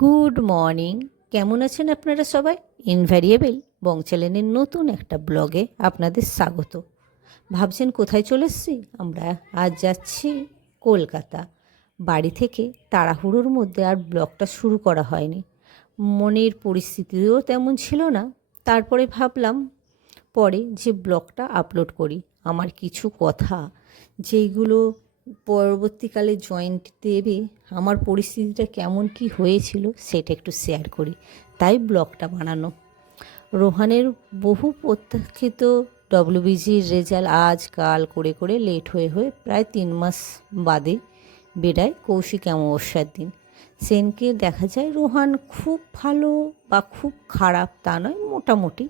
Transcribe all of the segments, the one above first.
Good morning. কেমন আছেন আপনারা সবাই? ইনভ্যারিয়েবল বং নতুন একটা ব্লগে আপনাদের স্বাগত। ভাবছেন কোথায় চলে এসছি? আমরা আজ যাচ্ছি কলকাতা। বাড়ি থেকে তাড়াহুড়োর মধ্যে আর ব্লগটা শুরু করা হয়নি। মনের পরিস্থিতিও তেমন ছিল না। তারপরে ভাবলাম, পরে যে ব্লগটা আপলোড করি, আমার কিছু কথা, যেইগুলো পরবর্তীকালে জয়েন্ট দেবে, আমার পরিস্থিতিটা কেমন কি হয়েছিল সেটা একটু শেয়ার করি। তাই ব্লগটা বানানো। রোহানের বহু প্রত্যাখ্যিত ডব্লিউবিজির রেজাল্ট আজ, কাল করে করে লেট হয়ে হয়ে প্রায় তিন মাস বাদে বেড়ায় কৌশিক অমাবস্যার দিন। সেনকে দেখা যায় রোহান খুব ভালো বা খুব খারাপ তা নয়, মোটামুটি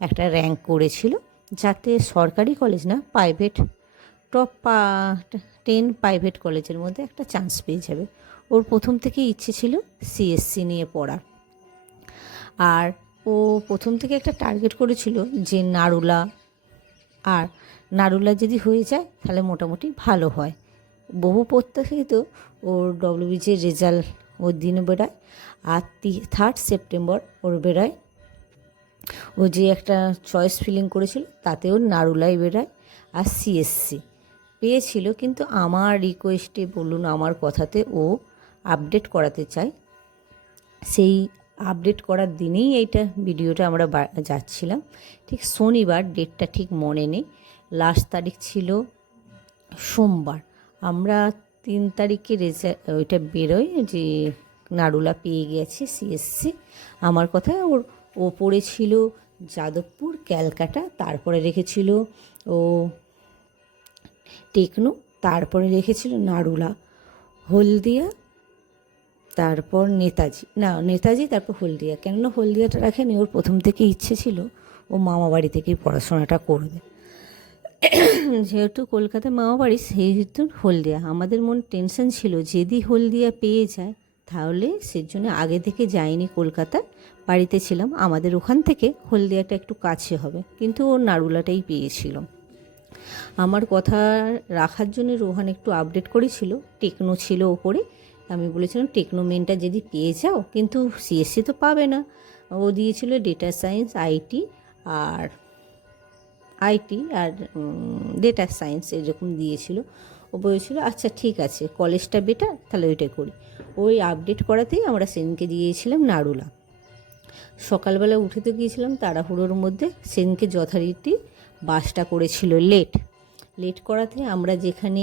একটা র্যাঙ্ক করেছিল, যাতে সরকারি কলেজ না প্রাইভেট টপ টেন প্রাইভেট কলেজের মধ্যে একটা চান্স পেয়ে যাবে। ওর প্রথম থেকে ইচ্ছে ছিল সিএসসি নিয়ে পড়ার। আর ও প্রথম থেকে একটা টার্গেট করেছিল যে নারুলা, আর নারুলা যদি হয়ে যায় তাহলে মোটামুটি ভালো হয়। বহু প্রত্যাশিত ওর ডব্লিউবিজির রেজাল্ট ওর দিনে বেড়ায়, আর তি থার্ড সেপ্টেম্বর ওর বেড়ায়। ও যে একটা চয়েস ফিলিং করেছিল তাতে ওর নারুলাই বেড়ায়, আর সিএসসি পেয়েছিল, কিন্তু আমার রিকোয়েস্টে বলুন, আমার কথাতে ও আপডেট করাতে চায়। সেই আপডেট করার দিনেই এইটা ভিডিওটা আমরা যাচ্ছিলাম। ঠিক শনিবার ডেটটা ঠিক মনে নেই। লাস্ট তারিখ ছিল সোমবার। আমরা তিন তারিখে রেজা ওইটা বেরোয় যে নাড়ুলা পেয়ে গেছে সিএসসি আমার কথা ওর ও পড়েছিল যাদবপুর, ক্যালকাটা, তারপরে রেখেছিল ও টেকনো, তারপরে রেখেছিল নাড়ুলা হলদিয়া, তারপর নেতাজি। না, নেতাজি, তারপর হলদিয়া। কেননা হলদিয়াটা রাখেনি, ওর প্রথম থেকে ইচ্ছে ছিল ও মামা বাড়ি থেকেই পড়াশোনাটা করবে। যেহেতু কলকাতায় মামা বাড়ি সেহেতু হলদিয়া। আমাদের মন টেনশন ছিল, যদি হলদিয়া পেয়ে যায়, তাহলে সেজন্য আগে থেকে যাইনি কলকাতা, বাড়িতে ছিলাম। আমাদের ওখান থেকে হলদিয়াটা একটু কাছে হবে। কিন্তু ওর নাড়ুলাটাই পেয়েছিল। আমার কথা রাখার জন্য রোহান একটু আপডেট করেছিল, টেকনো ছিল ওপরে। আমি বলেছিলাম, টেকনো মেনটা যদি পেয়ে যাও, কিন্তু সিএসসি তো পাবে না। ও দিয়েছিল ডেটা সায়েন্স আইটি আর আইটি আর ডেটা সায়েন্স এরকম দিয়েছিল। ও বলেছিল আচ্ছা ঠিক আছে কলেজটা বেটার তাহলে ওইটা করি। ওই আপডেট করাতেই আমরা সেনকে দিয়েছিলাম নাড়ুলা সকালবেলা উঠে তো গিয়েছিলাম তাড়াহুড়োর মধ্যে, সেনকে যথারীতি বাসটা করেছিল লেট লেট করাতে আমরা যেখানে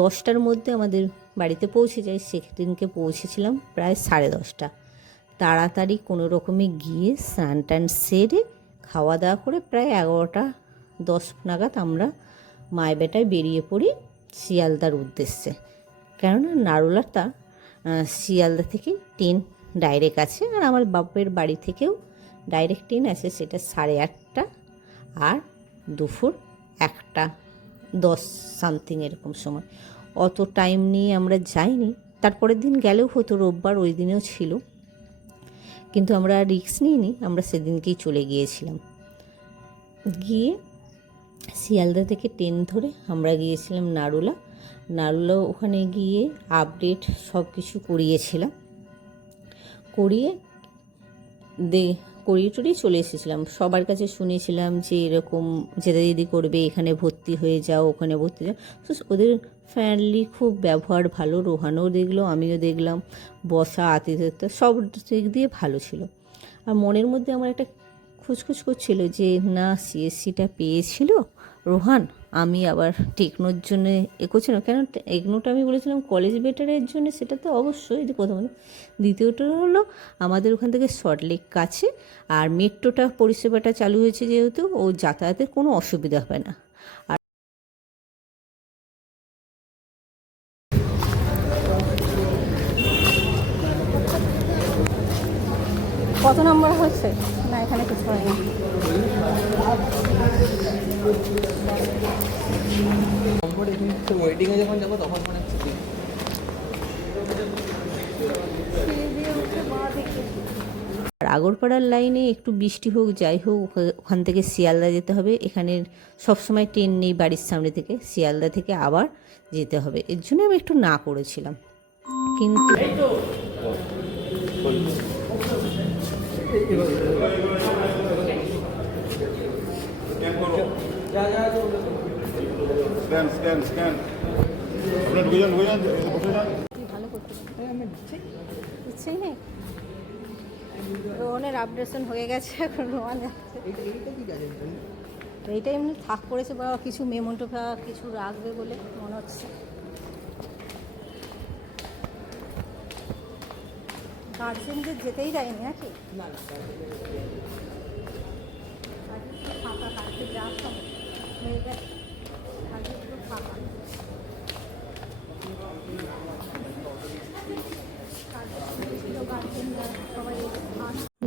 দশটার মধ্যে আমাদের বাড়িতে পৌঁছে যাই, সেদিনকে পৌঁছেছিলাম প্রায় সাড়ে দশটা। তাড়াতাড়ি কোনো রকমে গিয়ে স্নান টান সেরে খাওয়া দাওয়া করে প্রায় এগারোটা দশ নাগাদ আমরা মায় বেটায় বেরিয়ে পড়ি শিয়ালদার উদ্দেশ্যে। কেননা নারুলাটা শিয়ালদা থেকে ট্রেন ডাইরেক্ট আছে আর আমার বাপের বাড়ি থেকেও ডাইরেক্ট ট্রেন আছে সেটা সাড়ে আটটা আর দুপুর একটা। দশ সামথিং এরকম সময়। অত টাইম নিয়ে আমরা যাইনি। তারপরের দিন গেলেও হতো রোববার ওই দিনেও ছিল। কিন্তু আমরা রিস্ক নিইনি, আমরা সেদিনকেই চলে গিয়েছিলাম। গিয়ে শিয়ালদা থেকে ট্রেন ধরে আমরা গিয়েছিলাম নারুলা। নারুলা ওখানে গিয়ে আপডেট সব কিছু করিয়েছিলাম। করিয়ে দে করিয়ে টরিয়ে চলে এসেছিলাম। সবার কাছে শুনেছিলাম যে এরকম দিদি করবে, এখানে ভর্তি হয়ে যাও, ওখানে ভর্তি যাও। তো ওদের ফ্যামিলি খুব ব্যবহার ভালো, রোহানও দেখল, আমিও দেখলাম। বসা আতিথ্য সব দিক দিয়ে ভালো ছিল। আর মনের মধ্যে আমার একটা খুচখুচ করছিল যে, না সিএসসিটা পেয়েছিল। রোহান, আমি আবার টেকনোর জন্য এ করছিলাম কেন, এগনোটা আমি বলেছিলাম, কলেজ বেটারের জন্য সেটা তো অবশ্যই। প্রথম দ্বিতীয়টা হলো, আমাদের ওখান থেকে সল্টলেক কাছে, আর মেট্রোটা পরিষেবাটা চালু হয়েছে যেহেতু, ও যাতায়াতের কোনো অসুবিধা হবে না। আর নম্বর ওয়েটিংয়ে যখন যাব তখন মনে হচ্ছে আর আগরপাড়ার লাইনে একটু বৃষ্টি হোক যাই হোক ওখা- ওখান থেকে শিয়ালদা যেতে হবে। এখানের সবসময় ট্রেন নেই বাড়ির সামনে থেকে শিয়ালদা থেকে আবার যেতে হবে। এর জন্য আমি একটু না করেছিলাম। কিন্তু স্ক্যান স্ক্যান স্ক্যান আপনি ঢুকে যান ঢুকে যান বসে যান ভালো করতে পারবি। ইচ্ছেই নেই রোহনের আপডেশন হয়ে গেছে এখন রোহান যাচ্ছে এইটা এমনি থাক করেছে বা কিছু মেমোটো বা কিছু রাখবে বলে মনে হচ্ছে গার্জেনদের যেতেই দেয়নি নাকি ফাঁকা কালকে যা সব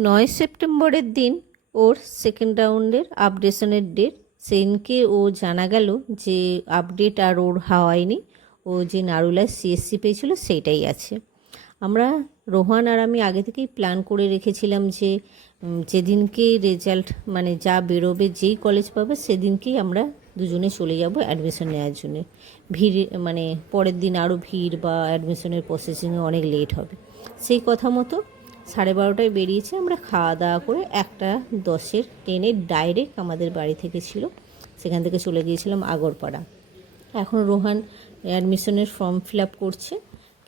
নয় সেপ্টেম্বরের দিন ওর সেকেন্ড রাউন্ডের আপডেশনের ডেট সেদিনকে ও জানা গেল যে আপডেট আর ওর হওয়ায়নি। ও যে নারুলায় সিএসসি পেয়েছিল সেইটাই আছে। আমরা, রোহান আর আমি আগে থেকেই প্ল্যান করে রেখেছিলাম যে যেদিনকে রেজাল্ট মানে যা বেরোবে, যেই কলেজ পাবে, সেদিনকেই আমরা দুজনে চলে যাব অ্যাডমিশন নেওয়ার জন্য। ভিড় মানে পরের দিন আরও ভিড় বা অ্যাডমিশনের প্রসেসিংয়ে অনেক লেট হবে। সেই কথা মতো সাড়ে বারোটায় বেরিয়েছে, আমরা খাওয়া দাওয়া করে একটা দশের ট্রেনে ডাইরেক্ট আমাদের বাড়ি থেকে ছিল, সেখান থেকে চলে গিয়েছিলাম আগরপাড়া। এখন রোহান অ্যাডমিশনের ফর্ম ফিল আপ করছে,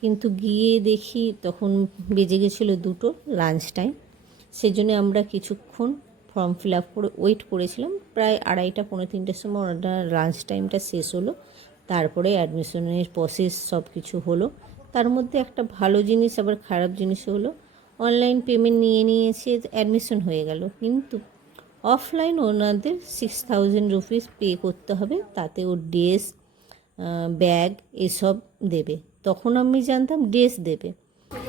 কিন্তু গিয়ে দেখি তখন বেজে গেছিল দুটো লাঞ্চ টাইম সেই জন্য আমরা কিছুক্ষণ ফর্ম ফিল আপ করে ওয়েট করেছিলাম। প্রায় আড়াইটা, পৌনে তিনটের সময় ওনার লাঞ্চ টাইমটা শেষ হলো। তারপরে অ্যাডমিশনের প্রসেস সব কিছু হলো। তার মধ্যে একটা ভালো জিনিস, আবার খারাপ জিনিস হলো। অনলাইন পেমেন্ট নিয়ে নিয়েছে অ্যাডমিশন হয়ে গেল। কিন্তু অফলাইন ওনাদের সিক্স থাউজেন্ড রুপিস পে করতে হবে। তাতে ও ড্রেস ব্যাগ এসব দেবে। তখন আমি জানতাম ড্রেস দেবে।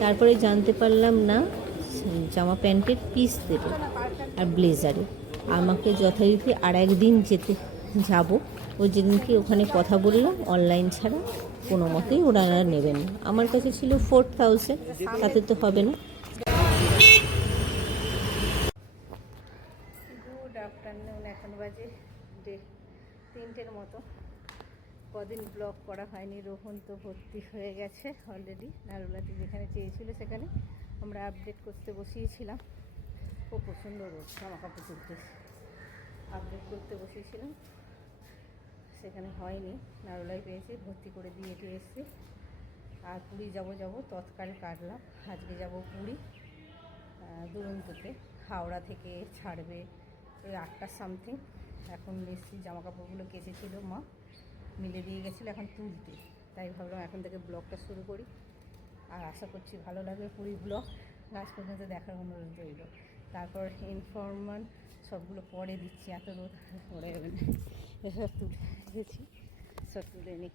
তারপরে জানতে পারলাম না জামা প্যান্টের পিস দেবে আর ব্লেজারে আমাকে যথারীতি আর একদিন যেতে যাব। ও যেদিনকে ওখানে কথা বললাম অনলাইন ছাড়া কোনো মতেই ওরা আর নেবেন আমার কাছে ছিল ফোর থাউজেন্ড তাতে তো হবে না। গুড আফটারনুন এখন বাজে তিনটের মতো। কদিন ব্লগ করা হয়নি, রোহন তো ভর্তি হয়ে গেছে অলরেডি নারুলাতে যেখানে চেয়েছিল সেখানে। আমরা আপডেট করতে বসিয়েছিলাম। ও প্রচণ্ড রোদ জামা কাপড় তুলতে আপডেট করতে বসিয়েছিলাম। সেখানে হয়নি, নারুলাই পেয়েছি, ভর্তি করে দিয়ে দিয়ে এসেছি। আর পুরী যাব যাব, তৎকাল কাটলাম। আজকে যাব পুরী দুরন্ততে। হাওড়া থেকে ছাড়বে ওই আটটা সামথিং এখন এসেছি জামা কাপড়গুলো কেচেছিল মা। মিলে দিয়ে গেছিল এখন তুলতে। তাই ভাবলাম এখন থেকে ব্লগটা শুরু করি। আর আশা করছি ভালো লাগবে পুরীগুলো ব্লগ পর্যন্ত দেখার অনুরোধ রইল। তারপর ইনফরমান সবগুলো পরে দিচ্ছি, এত রোদ। পরে তুলে গেছি। সব তুলে নিই